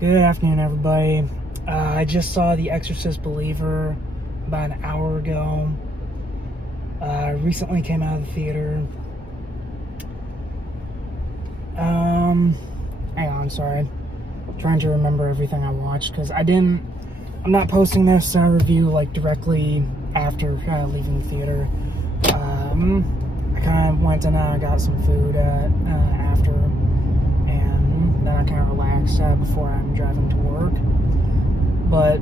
Good afternoon, everybody. I just saw The Exorcist Believer about an hour ago. Recently came out of the theater. Hang on, sorry. I'm trying to remember everything I watched because I'm not posting this review like directly after leaving the theater. I kind of went and got some food after, and then I kind of relaxed before I'm driving to work. But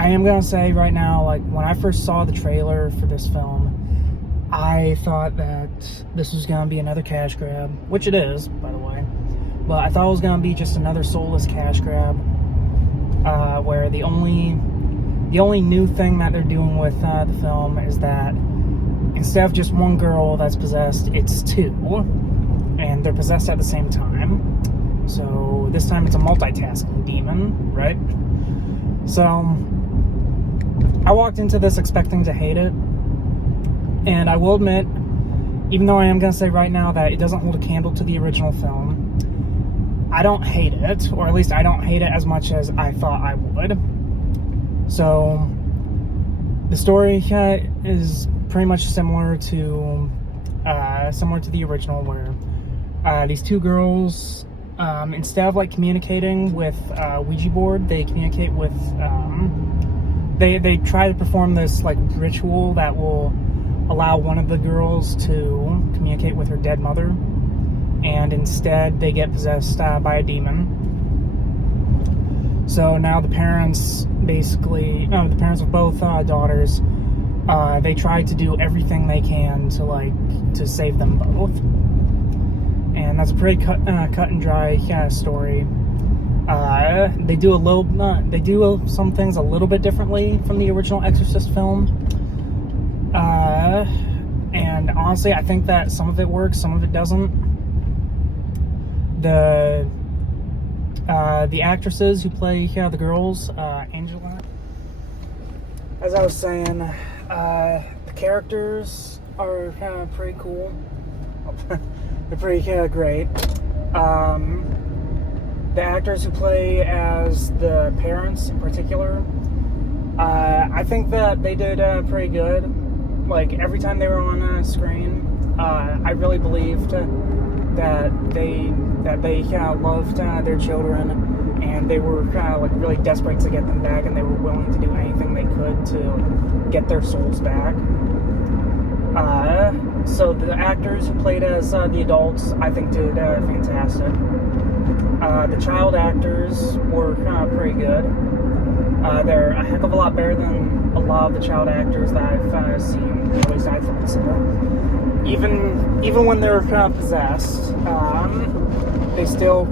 I am gonna say right now, like, when I first saw the trailer for this film, I thought that this was gonna be another cash grab, which it is, by the way. But I thought it was gonna be just another soulless cash grab, where the only new thing that they're doing with the film is that instead of just one girl that's possessed, it's two, and they're possessed at the same time. So this time it's a multitasking demon, right? So I walked into this expecting to hate it, and I will admit, even though I am going to say right now that it doesn't hold a candle to the original film, I don't hate it, or at least I don't hate it as much as I thought I would. So the story is pretty much similar to the original, where these two girls, instead of like communicating with Ouija board, they communicate with they try to perform this like ritual that will allow one of the girls to communicate with her dead mother, and instead they get possessed by a demon. So now the parents the parents of both daughters, they try to do everything they can to save them both. And that's a pretty cut and dry story. They do some things a little bit differently from the original Exorcist film. And honestly, I think that some of it works, some of it doesn't. The actresses who play the girls, Angela, as I was saying, the characters are pretty cool. They're pretty great. The actors who play as the parents in particular, I think that they did pretty good. Like, every time they were on screen, I really believed that they loved their children, and they were like really desperate to get them back, and they were willing to do anything they could to get their souls back. So the actors who played as the adults, I think, did fantastic. The child actors were pretty good. They're a heck of a lot better than a lot of the child actors that I've seen. At least I thought so. Even when they're possessed, they still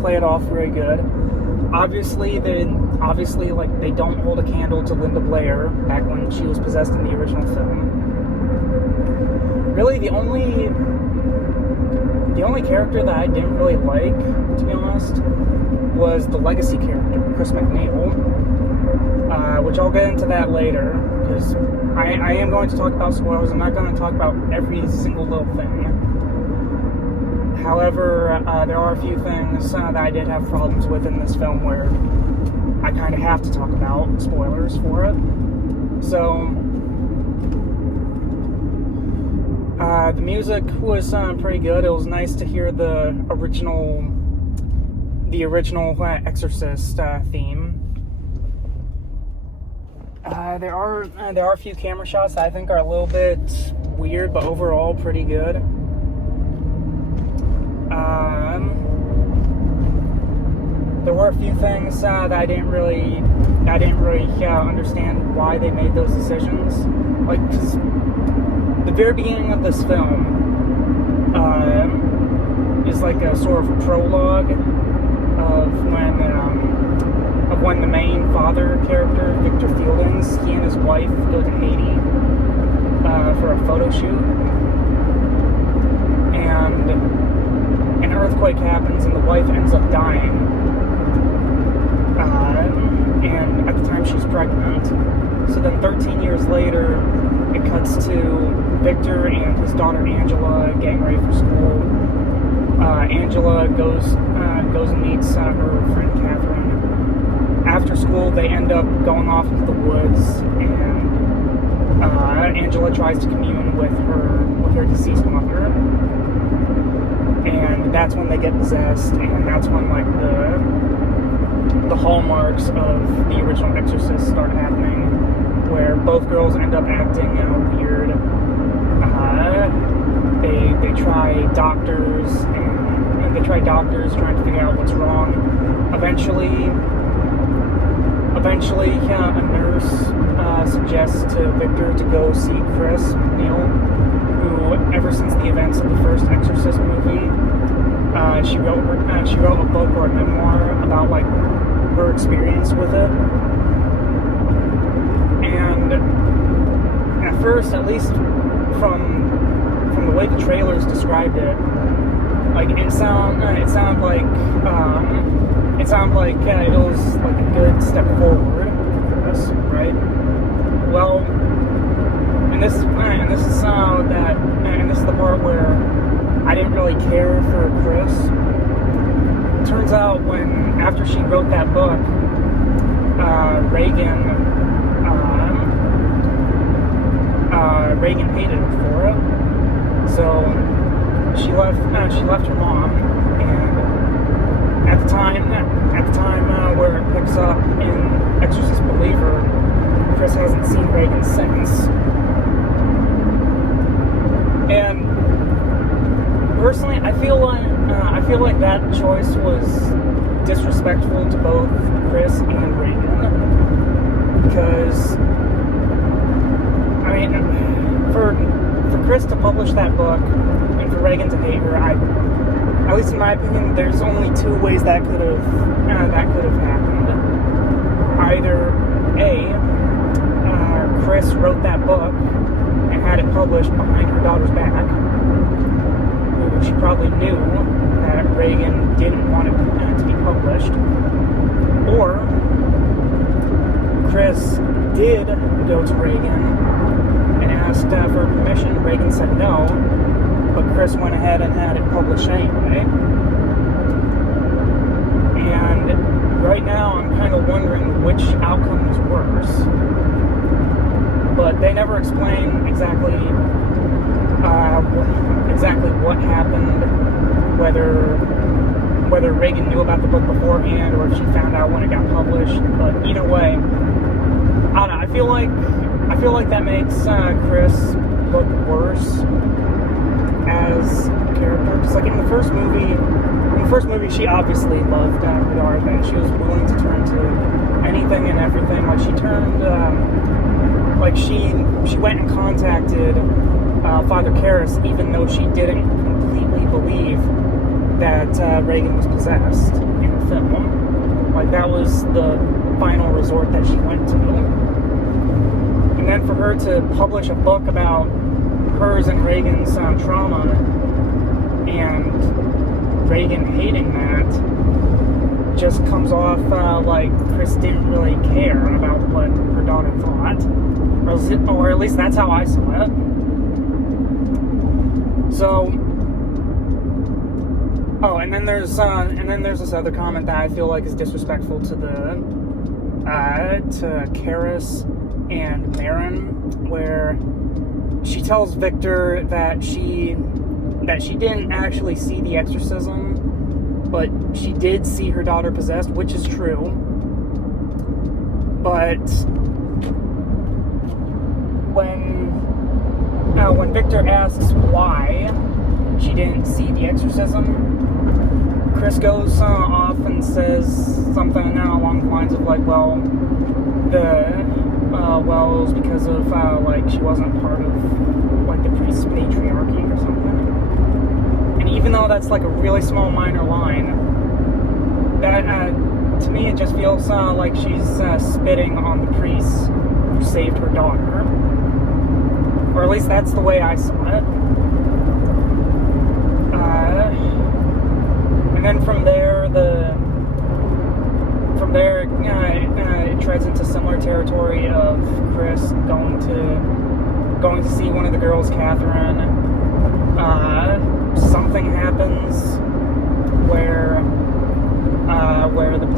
play it off very good. Obviously, they don't hold a candle to Linda Blair back when she was possessed in the original film. Really, the only character that I didn't really like, to be honest, was the legacy character, Chris McNeil, which I'll get into that later, because I am going to talk about spoilers. I'm not going to talk about every single little thing. However, there are a few things that I did have problems with in this film where I kind of have to talk about spoilers for it. So the music was pretty good. It was nice to hear the original Exorcist theme. There are a few camera shots that I think are a little bit weird, but overall pretty good. There were a few things that I didn't really understand why they made those decisions. Like, 'cause the very beginning of this film is like a sort of a prologue of when the main father character, Victor Fieldings, he and his wife go to Haiti for a photo shoot, and an earthquake happens and the wife ends up dying, and at the time she's pregnant. So then 13 years later, it cuts to Victor and his daughter Angela getting ready for school. Angela goes and meets her friend Catherine. After school, they end up going off into the woods, and Angela tries to commune with her deceased mother, and that's when they get possessed, and that's when like the hallmarks of the original Exorcist start happening, where both girls end up acting weird. They try doctors, and they try doctors trying to figure out what's wrong. Eventually, a nurse suggests to Victor to go see Chris McNeil, who, ever since the events of the first Exorcist movie, she wrote a book or a memoir about like her experience with it. And at first, at least from the way the trailers described it, like it sounded like it was like a good step forward for Chris, right? Well, and this is the part where I didn't really care for Chris. Turns out after she wrote that book, Reagan hated her for it. So she left her mom, and at the time where it picks up in Exorcist Believer, Chris hasn't seen Reagan since. And personally, I feel like that choice was disrespectful to both Chris and Reagan, because I mean, for Chris to publish that book and for Reagan to hate her, at least in my opinion, there's only two ways that could have happened. Either Chris wrote that book and had it published behind her daughter's back, who she probably knew that Reagan didn't want it to be published, or Chris did go to Reagan and asked for permission. Reagan said no, but Chris went ahead and had it published anyway. And right now I'm kind of wondering which outcome was worse. But they never explain exactly what happened, whether Reagan knew about the book beforehand or if she found out when it got published. But either way, I don't know. I feel like that makes Chris look worse as a character. Because like in the first movie, she obviously loved her daughter, and she was willing to turn to anything and everything. Like she turned, she went and contacted Father Karras, even though she didn't completely believe that Reagan was possessed in the film. Like that was the final resort that she went to. And then for her to publish a book about hers and Reagan's trauma, and Reagan hating that, just comes off like Chris didn't really care about what her daughter thought, or at least that's how I saw it. So, and then there's this other comment that I feel like is disrespectful to Karras and Marin, where she tells Victor that she didn't actually see the exorcism, but she did see her daughter possessed, which is true. But when Victor asks why she didn't see the exorcism, Chris goes off and says something along the lines of like, well, it was because of like she wasn't part of like the priest's patriarchy or something. And even though that's like a really small minor line, that to me it just feels like she's spitting on the priest who saved her daughter, or at least that's the way I saw it. And then from there, it treads into similar territory of Chris going to see one of the girls, Catherine. Something happens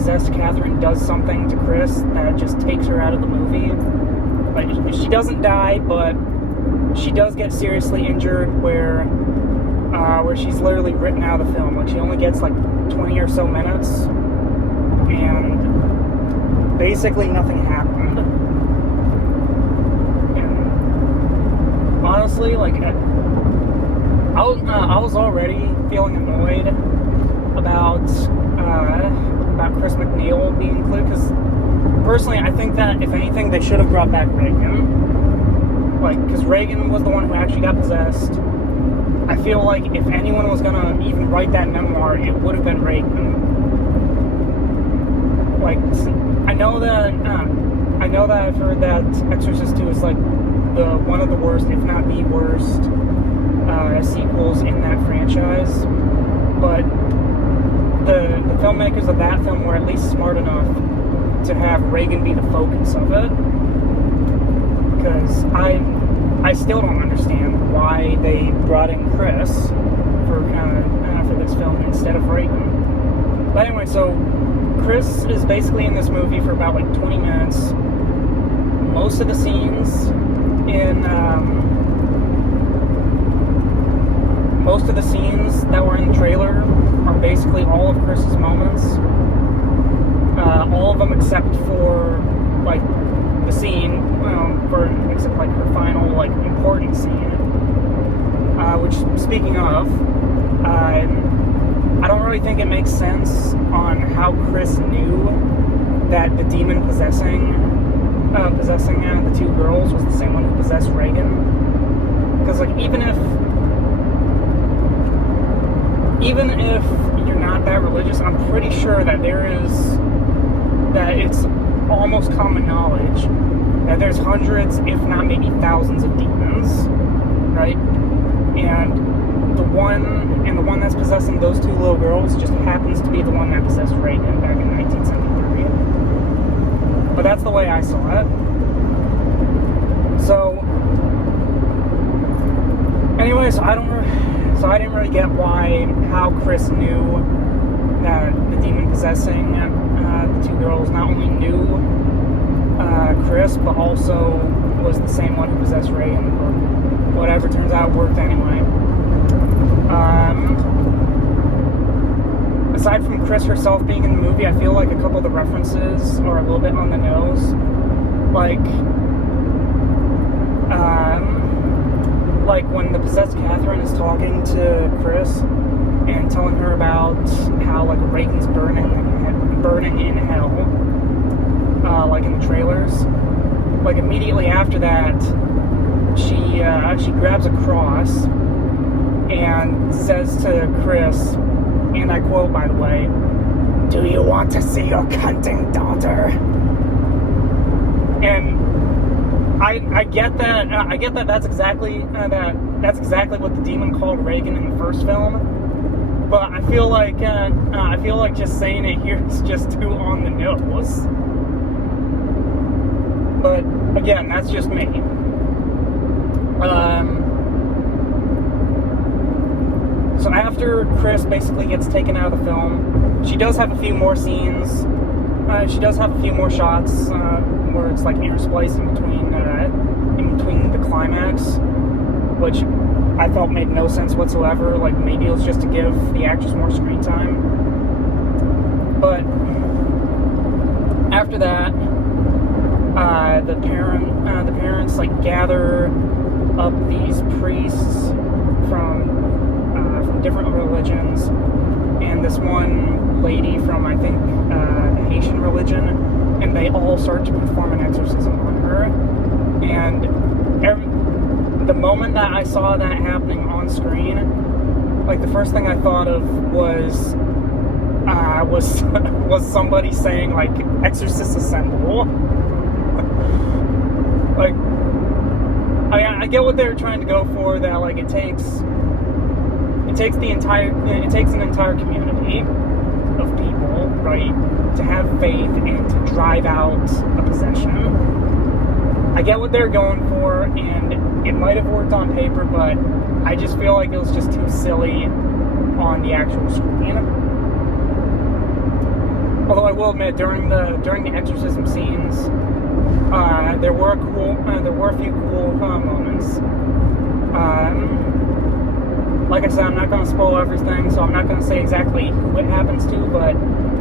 possessed Catherine does something to Chris that just takes her out of the movie. Like, she doesn't die, but she does get seriously injured where she's literally written out of the film. Like, she only gets like 20 or so minutes, and basically nothing happened. And honestly, like, I was already feeling annoyed about Chris McNeil being included, because personally, I think that if anything, they should have brought back Reagan. Like, because Reagan was the one who actually got possessed. I feel like if anyone was gonna even write that memoir, it would have been Reagan. Like, I know that I've heard that Exorcist 2 is like one of the worst, if not the worst, sequels in that franchise. But the filmmakers of that film were at least smart enough to have Reagan be the focus of it. Because I still don't understand why they brought in Chris for this film instead of Reagan. But anyway, so Chris is basically in this movie for about like 20 minutes. Most of the scenes that were in the trailer are basically all of Chris's moments. All of them except for like the scene, except like her final like important scene. Which, speaking of, I don't really think it makes sense on how Chris knew that the demon possessing the two girls was the same one who possessed Reagan. Because like even if you're not that religious, I'm pretty sure that it's almost common knowledge that there's hundreds, if not maybe thousands, of demons, right? And the one that's possessing those two little girls just happens to be the one that possessed Reagan back in 1973. But that's the way I saw it. So, anyway, so I didn't really get how Chris knew that the demon possessing the two girls not only knew Chris, but also was the same one who possessed Reagan, or whatever. Turns out it worked anyway. Aside from Chris herself being in the movie, I feel like a couple of the references are a little bit on the nose. Like when the possessed Catherine is talking to Chris and telling her about how like Reagan's burning in hell, like in the trailers. Like immediately after that, she grabs a cross and says to Chris, and I quote, by the way, "Do you want to see your cunting daughter?" And I get that. That's exactly what the demon called Reagan in the first film. But I feel like just saying it here is just too on the nose. But again, that's just me. So after Chris basically gets taken out of the film, she does have a few more scenes. She does have a few more shots where it's like interspliced in between the climax, which I felt made no sense whatsoever. Like maybe it was just to give the actress more screen time. But after that, the parents like gather up these priests from different religions, and this one lady from, I think, the Haitian religion, and they all start to perform an exorcism on her. And the moment that I saw that happening on screen, like the first thing I thought of was somebody saying like "Exorcist Assemble." Like, I get what they were trying to go for. That like it takes an entire community of people, right, to have faith and to drive out a possession. I get what they're going for, and it might have worked on paper, but I just feel like it was just too silly on the actual screen. Although I I will admit, during the exorcism scenes, there were a few cool moments. Like I said, I'm not going to spoil everything, so I'm not going to say exactly who it happens to, but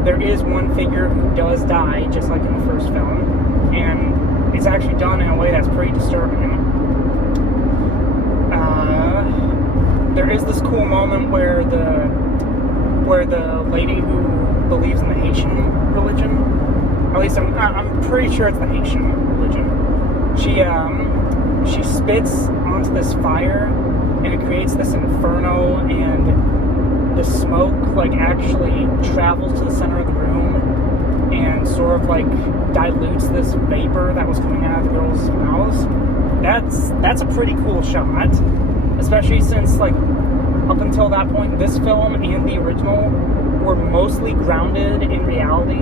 there is one figure who does die, just like in the first film, and it's actually done in a way that's pretty disturbing. There is this cool moment where the lady who believes in the Haitian religion, at least I'm pretty sure it's the Haitian religion, she spits onto this fire, and it creates this inferno, and the smoke like actually travels to the center of the room and sort of like dilutes this vapor that was coming out of the girl's mouth. That's a pretty cool shot, especially since like up until that point, this film and the original were mostly grounded in reality.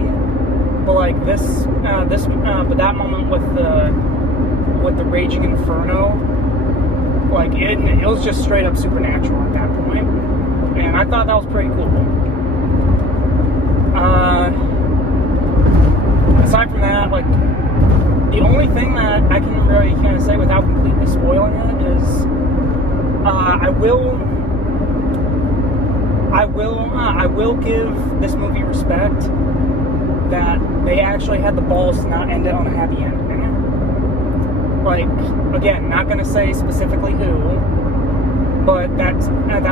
But like but that moment with the raging inferno, like it was just straight up supernatural at that point, and I thought that was pretty cool. Aside from that, like the only thing that I can really kind of say without completely spoiling it is I will give this movie respect that they actually had the balls to not end it on a happy ending. Like, again, not going to say specifically who, but that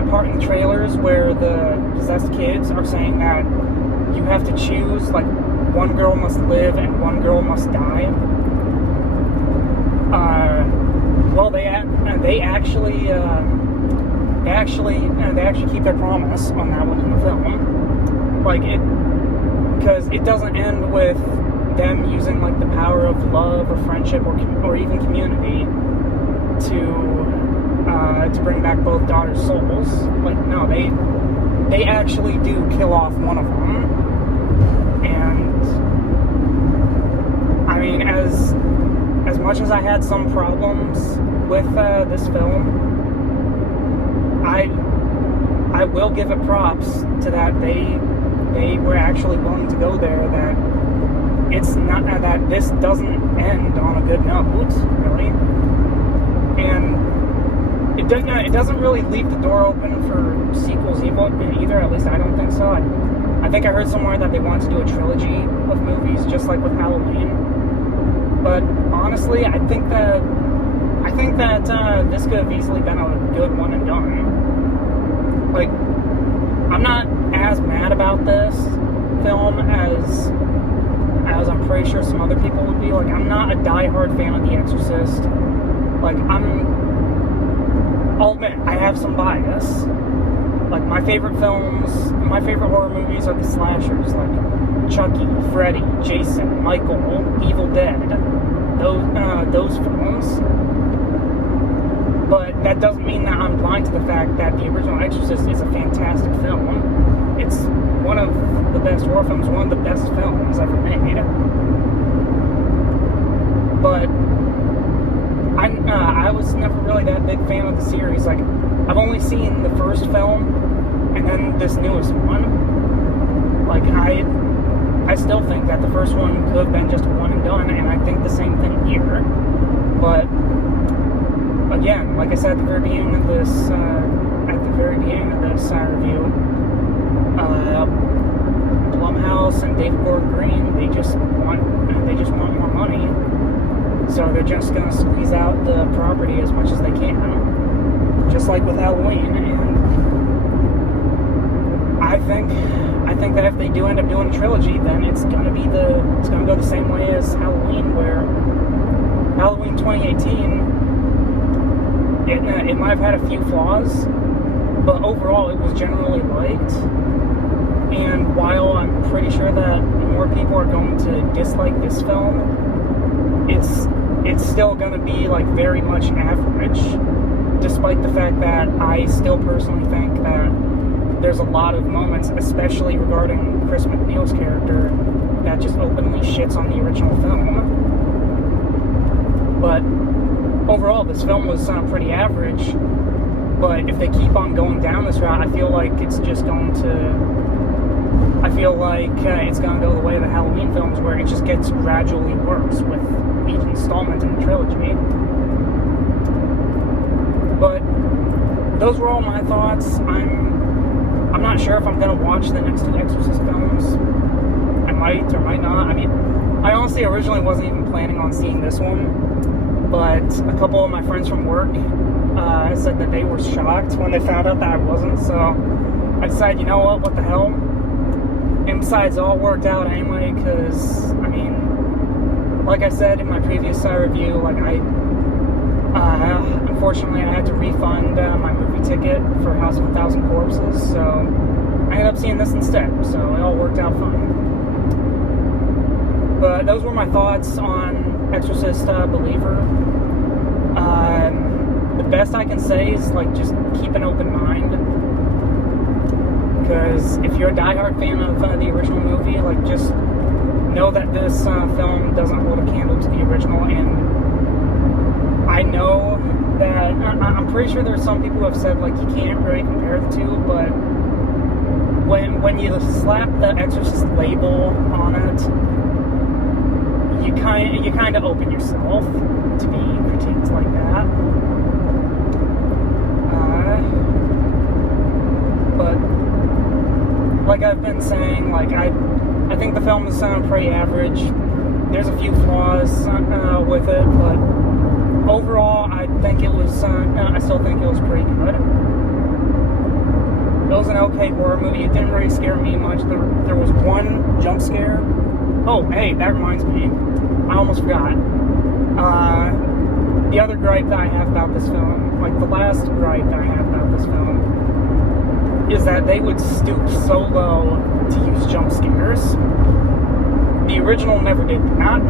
part in the trailers where the possessed kids are saying that you have to choose, like, one girl must live and one girl must die. Well, they actually keep their promise on that one in the film. Like, because it doesn't end with them using like the power of love or friendship or even community to bring back both daughters' souls. Like, no, they actually do kill off one of them. And I mean, as much as I had some problems with this film, I will give it props to that they were actually willing to go there, that it's not that this doesn't end on a good note, really, and it doesn't really leave the door open for sequels either. At least I don't think so. I think I heard somewhere that they wanted to do a trilogy of movies, just like with Halloween. But honestly, I think that this could have easily been a good one and done. Like, I'm not as mad about this film as I'm pretty sure some other people would be. Like, I'm not a die-hard fan of The Exorcist. Like, I'll admit, I have some bias. Like, my favorite horror movies are the slashers, like Chucky, Freddy, Jason, Michael, Evil Dead, those films. But that doesn't mean that I'm blind to the fact that the original Exorcist is a fantastic film. It's one of the best horror films, one of the best films ever made. But I was never really that big fan of the series. Like, I've only seen the first film and then this newest one. Like, I still think that the first one could have been just a one and done, and I think the same thing here. But again, like I said at the very beginning of this review, Blumhouse and David Gordon Green, they just want more money, so they're just gonna squeeze out the property as much as they can, just like with Halloween. And I think that if they do end up doing a trilogy, then it's gonna go the same way as Halloween, where Halloween 2018. It might have had a few flaws, but overall it was generally liked. And while I'm pretty sure that more people are going to dislike this film, it's still going to be like very much average, despite the fact that I still personally think that there's a lot of moments, especially regarding Chris McNeil's character, that just openly shits on the original film. But overall, this film was pretty average, but if they keep on going down this route, I feel like it's just going to I feel like it's going to go the way of the Halloween films, where it just gets gradually worse with each installment in the trilogy. But those were all my thoughts. I'm not sure if I'm going to watch the next 2 Exorcist films. I might or might not. I mean, I honestly originally wasn't even planning on seeing this one, but a couple of my friends from work said that they were shocked when they found out that I wasn't, so I decided, you know what the hell? And besides, it all worked out anyway, because, I mean, like I said in my previous review, like unfortunately I had to refund my movie ticket for House of a Thousand Corpses, so I ended up seeing this instead, so it all worked out fine. But those were my thoughts on Exorcist Believer. The best I can say is, like, just keep an open mind. Because if you're a diehard fan of the original movie, like, just know that this film doesn't hold a candle to the original. And I know that I'm pretty sure there's some people who have said, like, you can't really compare the two, but when you slap the Exorcist label on it, you kind of open yourself to be critiqued like that. But like I've been saying, like I think the film is pretty average. There's a few flaws with it, but overall, I think it was. I still think it was pretty good. It was an okay horror movie. It didn't really scare me much. There was one jump scare. Oh, hey, that reminds me. I almost forgot. The other gripe that I have about this film, like the last gripe that I have about this film, is that they would stoop so low to use jump scares. The original never did that.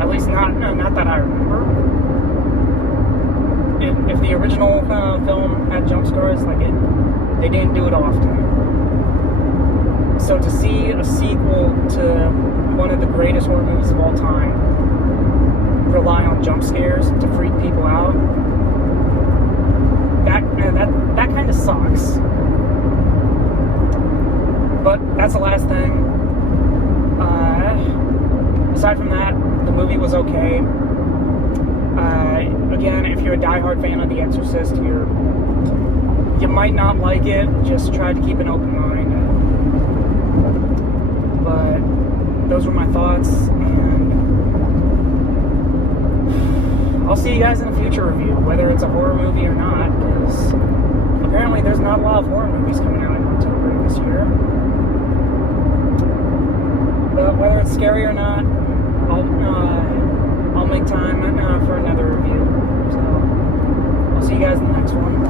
At least not that I remember. If the original film had jump scares, like they didn't do it often. So to see a sequel to one of the greatest horror movies of all time rely on jump scares to freak people out, that kind of sucks. But that's the last thing. Aside from that, the movie was okay. Again, if you're a diehard fan of The Exorcist, you might not like it. Just try to keep an open mind. But those were my thoughts, and I'll see you guys in a future review, whether it's a horror movie or not, because apparently there's not a lot of horror movies coming out in October this year. But whether it's scary or not, I'll make time for another review. So I'll see you guys in the next one.